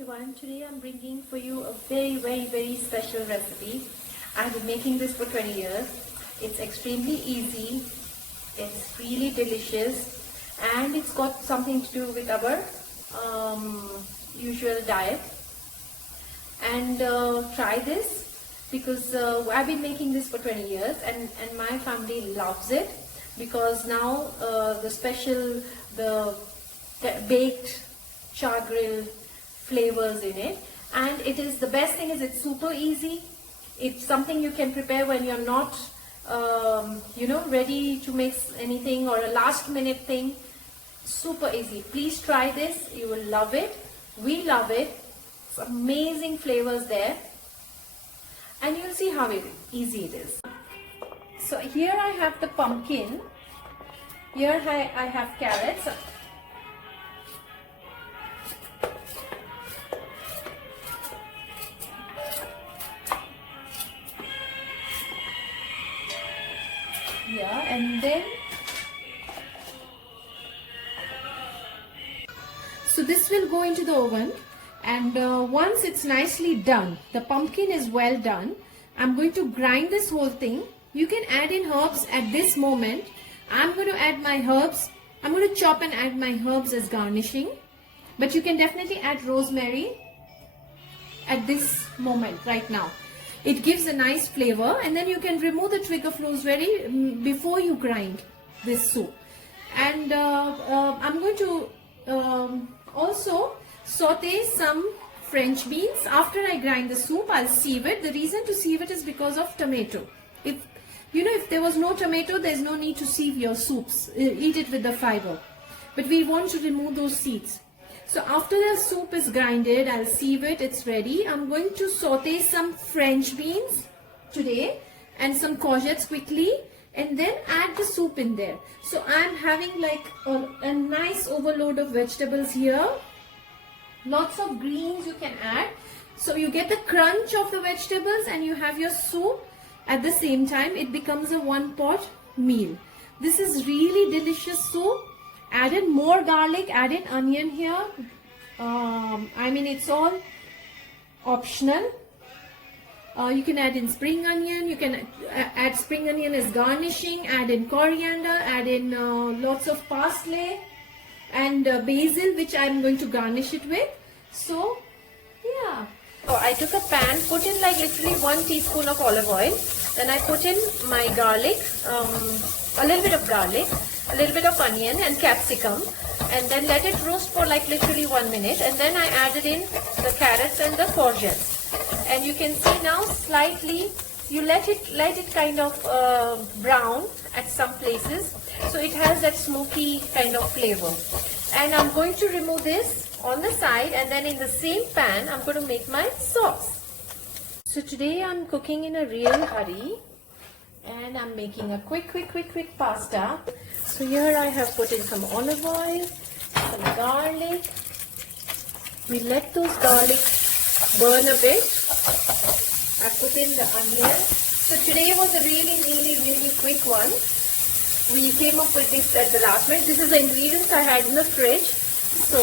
everyone, today I'm bringing for you a very special recipe. I've been making this for 20 years. It's extremely easy, it's really delicious, and it's got something to do with our usual diet. And try this because I've been making this for 20 years and my family loves it because now the baked char grill flavors in it, and the best thing is it's super easy. It's something you can prepare when you're not ready to make anything or a last minute thing. Super easy. Please try this, you will love it. We love it. It's amazing flavors there, and you'll see how easy it is. So here I have the pumpkin, here I have carrots. Yeah, and then so this will go into the oven, and once it's nicely done, the pumpkin is well done, I'm going to grind this whole thing. You can add in herbs at this moment. I'm going to add my herbs. I'm going to chop and add my herbs as garnishing, but you can definitely add rosemary at this moment right now. It gives a nice flavor, and then you can remove the twig of rosemary before you grind this soup. And I'm going to also saute some French beans. After I grind the soup, I'll sieve it. The reason to sieve it is because of tomato. If there was no tomato, there's no need to sieve your soups. Eat it with the fiber. But we want to remove those seeds. So after the soup is grinded, I'll sieve it, it's ready. I'm going to saute some French beans today and some courgettes quickly, and then add the soup in there. So I'm having like a nice overload of vegetables here. Lots of greens you can add. So you get the crunch of the vegetables and you have your soup at the same time. It becomes a one-pot meal. This is really delicious soup. Add in more garlic, add in onion here. It's all optional. You can add in spring onion. You can add spring onion as garnishing. Add in coriander. Add in lots of parsley and basil, which I'm going to garnish it with. So, yeah. So I took a pan, put in like literally 1 teaspoon of olive oil. Then I put in my garlic, a little bit of garlic, a little bit of onion and capsicum, and then let it roast for like literally 1 minute, and then I added in the carrots and the courgettes. And you can see now slightly you let it kind of brown at some places, so it has that smoky kind of flavor. And I'm going to remove this on the side, and then in the same pan I'm going to make my sauce. So today I'm cooking in a real hurry, and I'm making a quick pasta. So here I have put in some olive oil, some garlic. We let those garlic burn a bit. I put in the onion. So today was a really quick one. We came up with this at the last minute. This is the ingredients I had in the fridge. So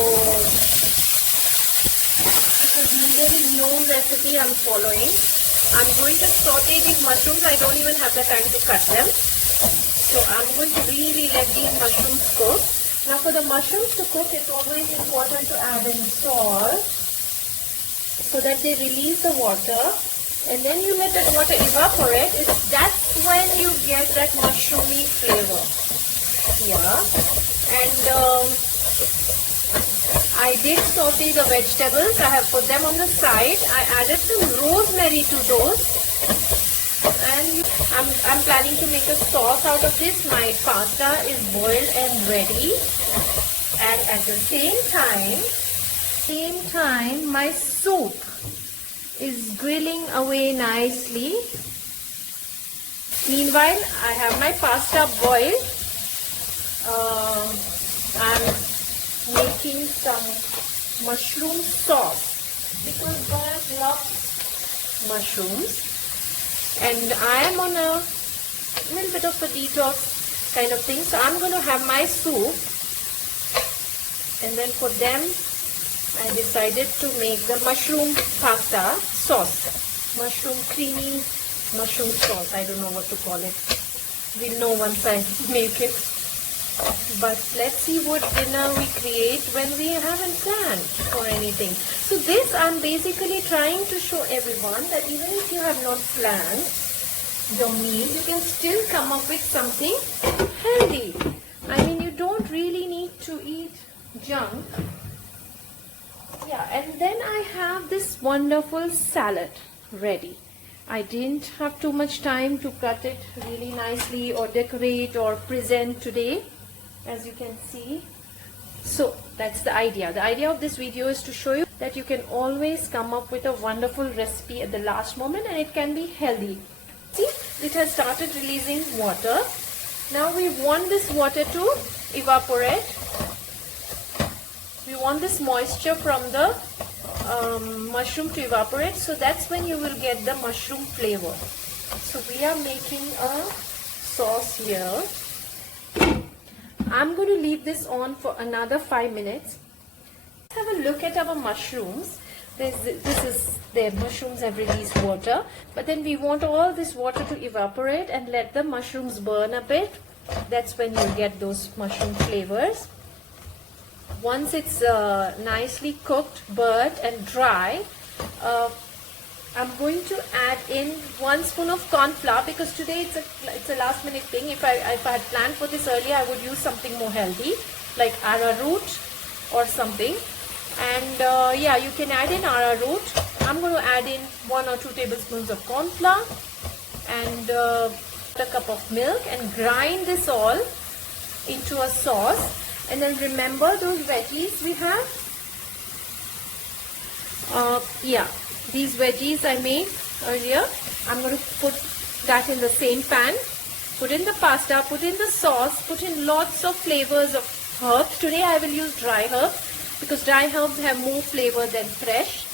this is a very known recipe I'm following. I'm going to saute these mushrooms. I don't even have the time to cut them. So I'm going to really let these mushrooms cook. Now for the mushrooms to cook, it's always important to add in salt so that they release the water. And then you let that water evaporate. That's when you get that mushroomy flavor. Yeah. And I did saute the vegetables. I have put them on the side. I added some rosemary to those. And I'm planning to make a sauce out of this. My pasta is boiled and ready. And at the same time, my soup is grilling away nicely. Meanwhile, I have my pasta boiled. I'm making some mushroom sauce because Bharat loves mushrooms, and I am on a little bit of a detox kind of thing. So I'm going to have my soup, and then for them I decided to make the mushroom pasta sauce. Mushroom creamy mushroom sauce. I don't know what to call it. We'll know once I make it. But let's see what dinner we create when we haven't planned for anything. So this I'm basically trying to show everyone that even if you have not planned your meal, you can still come up with something healthy. I mean, you don't really need to eat junk. Yeah, and then I have this wonderful salad ready. I didn't have too much time to cut it really nicely or decorate or present today, as you can see. So that's the idea. The idea of this video is to show you that you can always come up with a wonderful recipe at the last moment, and it can be healthy. See, it has started releasing water. Now we want this water to evaporate. We want this moisture from the mushroom to evaporate, so that's when you will get the mushroom flavor. So we are making a sauce here. I'm going to leave this on for another 5 minutes. Let's have a look at our mushrooms. The mushrooms have released water, but then we want all this water to evaporate and let the mushrooms burn a bit. That's when you get those mushroom flavors. Once it's nicely cooked, burnt and dry, I'm going to add in 1 spoon of corn flour, because today it's a last minute thing. If I had planned for this earlier, I would use something more healthy like arrowroot or something. And yeah, you can add in arrowroot. I'm going to add in 1 or 2 tablespoons of corn flour and a cup of milk and grind this all into a sauce. And then remember those veggies we have? Yeah, these veggies I made earlier. I'm going to put that in the same pan. Put in the pasta, put in the sauce, put in lots of flavors of herbs. Today I will use dry herbs because dry herbs have more flavor than fresh.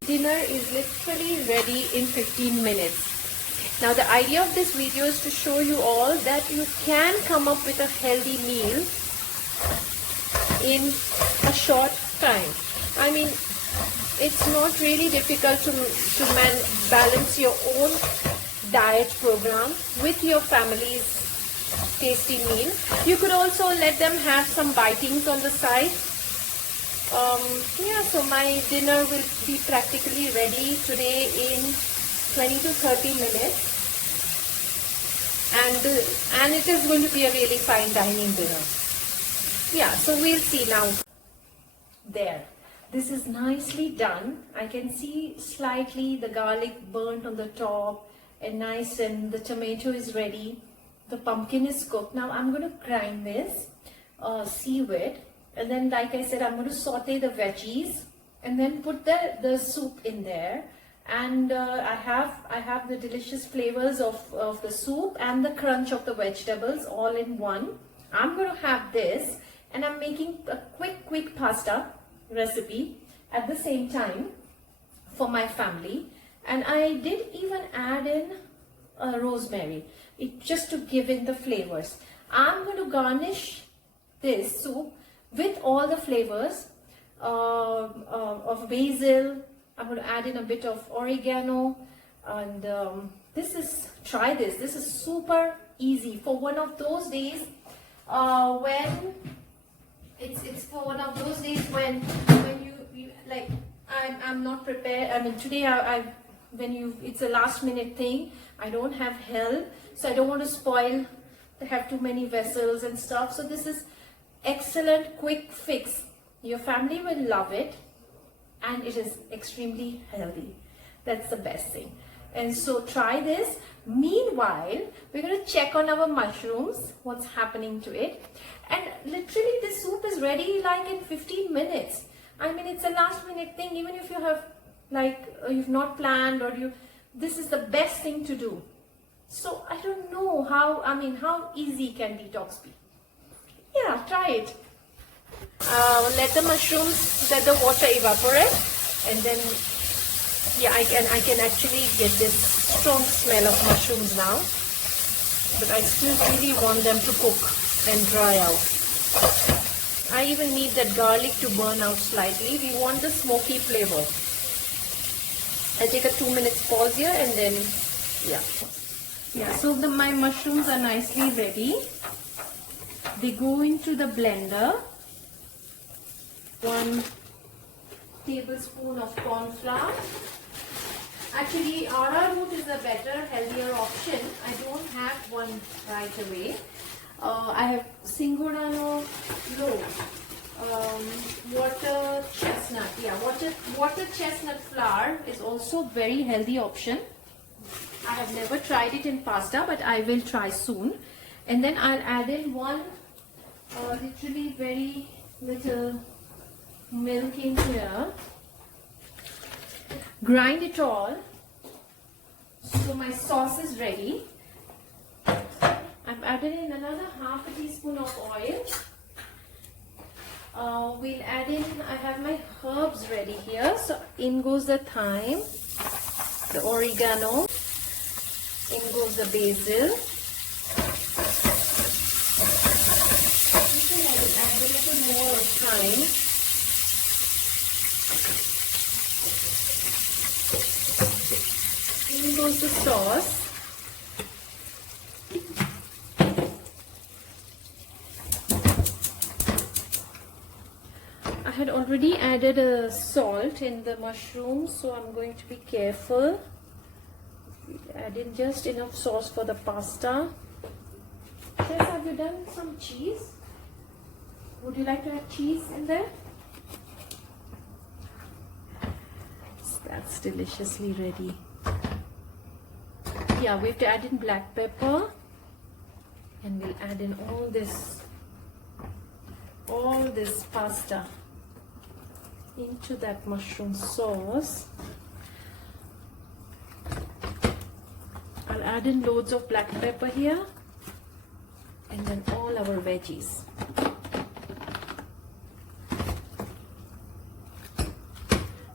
Dinner is literally ready in 15 minutes. Now the idea of this video is to show you all that you can come up with a healthy meal in a short time. I mean, it's not really difficult to balance your own diet program with your family's tasty meal. You could also let them have some bitings on the side. Yeah, so my dinner will be practically ready today in 20 to 30 minutes. And it is going to be a really fine dining dinner. Yeah, so we'll see now. There. This is nicely done. I can see slightly the garlic burnt on the top and nice, and the tomato is ready. The pumpkin is cooked. Now I'm going to grind this, sieve it, and then like I said, I'm going to saute the veggies and then put the soup in there. And I have the delicious flavors of the soup and the crunch of the vegetables all in one. I'm going to have this, and I'm making a quick pasta recipe at the same time for my family. And I did even add in rosemary, just to give in the flavors. I'm going to garnish this soup with all the flavors of basil. I'm going to add in a bit of oregano, and try this. This is super easy for one of those days when it's for one of those days when you like, I'm not prepared. I mean, today it's a last minute thing. I don't have help, so I don't want to spoil, have too many vessels and stuff. So this is excellent quick fix. Your family will love it, and it is extremely healthy. That's the best thing. And so try this. Meanwhile, we're going to check on our mushrooms, what's happening to it. And literally this soup is ready like in 15 minutes. I mean, it's a last minute thing. Even if you have you've not planned, or this is the best thing to do. So I don't know how easy can detox be? Yeah, try it. Let the mushrooms, let the water evaporate, and then yeah, I can actually get this strong smell of mushrooms now, but I still really want them to cook and dry out. I even need that garlic to burn out slightly. We want the smoky flavor. I'll take a 2 minutes pause here and then, yeah. So my mushrooms are nicely ready. They go into the blender. 1 tablespoon of corn flour. Actually, arrowroot is a better, healthier option. I don't have one right away. I have Singorano water chestnut. Yeah, water chestnut flour is also very healthy option. I have never tried it in pasta, but I will try soon. And then I'll add in one literally very little milk in here. Grind it all. So my sauce is ready. I've added in another half a teaspoon of oil. We'll add in, I have my herbs ready here. So in goes the thyme, the oregano, in goes the basil. I will add a little more of thyme. In goes the sauce. I had already added a salt in the mushrooms, so I'm going to be careful. Add in just enough sauce for the pasta. Jess, have you done some cheese? Would you like to add cheese in there? That's deliciously ready. Yeah, we have to add in black pepper, and we'll add in all this pasta into that mushroom sauce. I'll add in loads of black pepper here, and then all our veggies.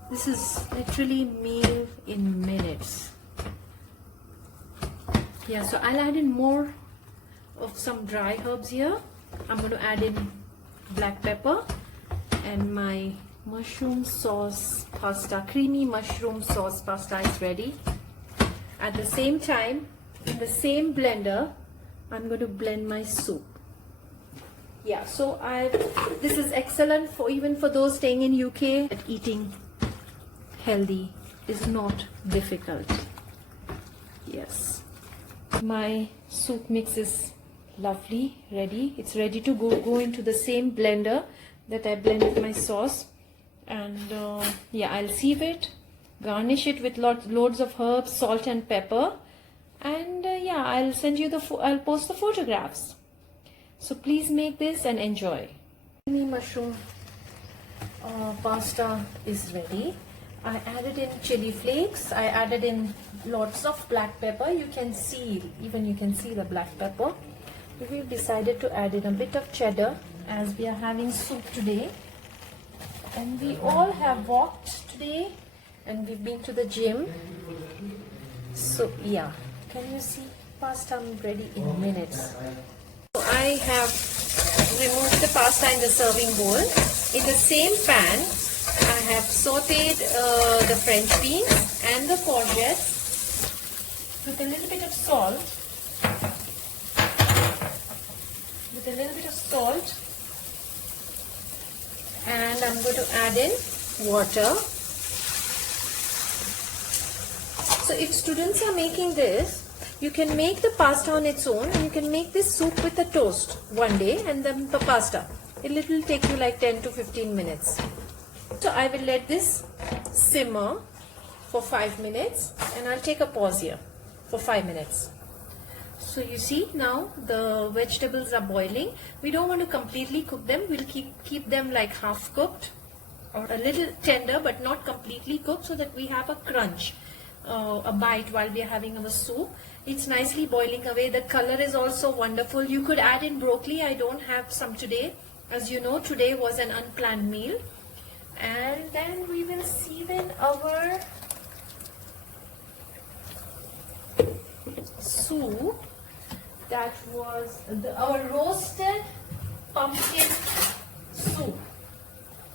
This is literally meal in minutes. Yeah, so I'll add in more of some dry herbs here. I'm going to add in black pepper, and my mushroom sauce pasta, creamy mushroom sauce pasta is ready. At the same time, in the same blender, I'm going to blend my soup. Yeah, so this is excellent for even for those staying in UK. That eating healthy is not difficult. Yes. My soup mix is lovely, ready. It's ready to go into the same blender that I blended my sauce. And yeah, I'll sieve it, garnish it with loads of herbs, salt and pepper. And yeah, I'll send you I'll post the photographs. So please make this and enjoy. Creamy mushroom pasta is ready. I added in chili flakes. I added in lots of black pepper. You can see the black pepper. We've decided to add in a bit of cheddar as we are having soup today. And we all have walked today and we've been to the gym. So yeah, can you see? Pasta ready in minutes. So I have removed the pasta in the serving bowl. In the same pan, I have sauteed the French beans and the courgettes with a little bit of salt. And I'm going to add in water. So if students are making this, you can make the pasta on its own, and you can make this soup with a toast one day and then the pasta. It will take you like 10 to 15 minutes. So I will let this simmer for 5 minutes, and I'll take a pause here for 5 minutes. So you see now the vegetables are boiling. We don't want to completely cook them. We'll keep them like half cooked or a little tender, but not completely cooked, so that we have a crunch, a bite while we are having our soup. It's nicely boiling away. The color is also wonderful. You could add in broccoli. I don't have some today. As you know, today was an unplanned meal. And then we will sieve in our soup. That was our roasted pumpkin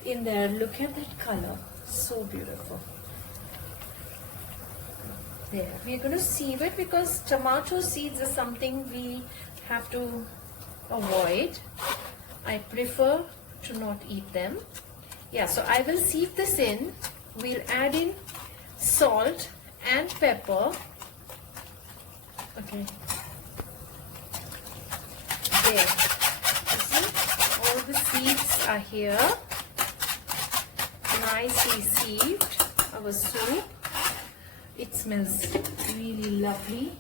in there. Look at that color, so beautiful. There, we're going to sieve it because tomato seeds is something we have to avoid. I prefer to not eat them. Yeah, so I will sieve this in. We'll add in salt and pepper. Okay. There. You see, all the seeds are here. Nicely sieved. Our soup. It smells really lovely.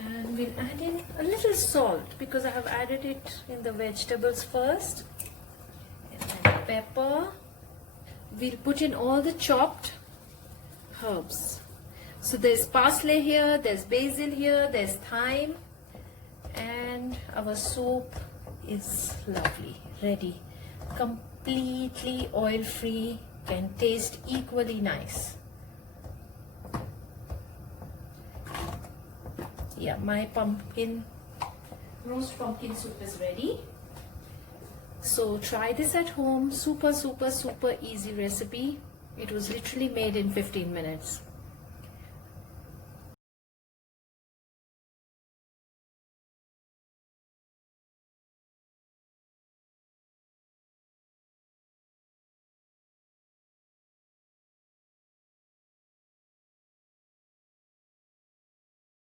And we'll add in a little salt because I have added it in the vegetables first. And then pepper. We'll put in all the chopped herbs. So there's parsley here, there's basil here, there's thyme, and our soup is lovely, ready. Completely oil-free, can taste equally nice. Yeah, my roast pumpkin soup is ready. So try this at home. Super easy recipe. It was literally made in 15 minutes.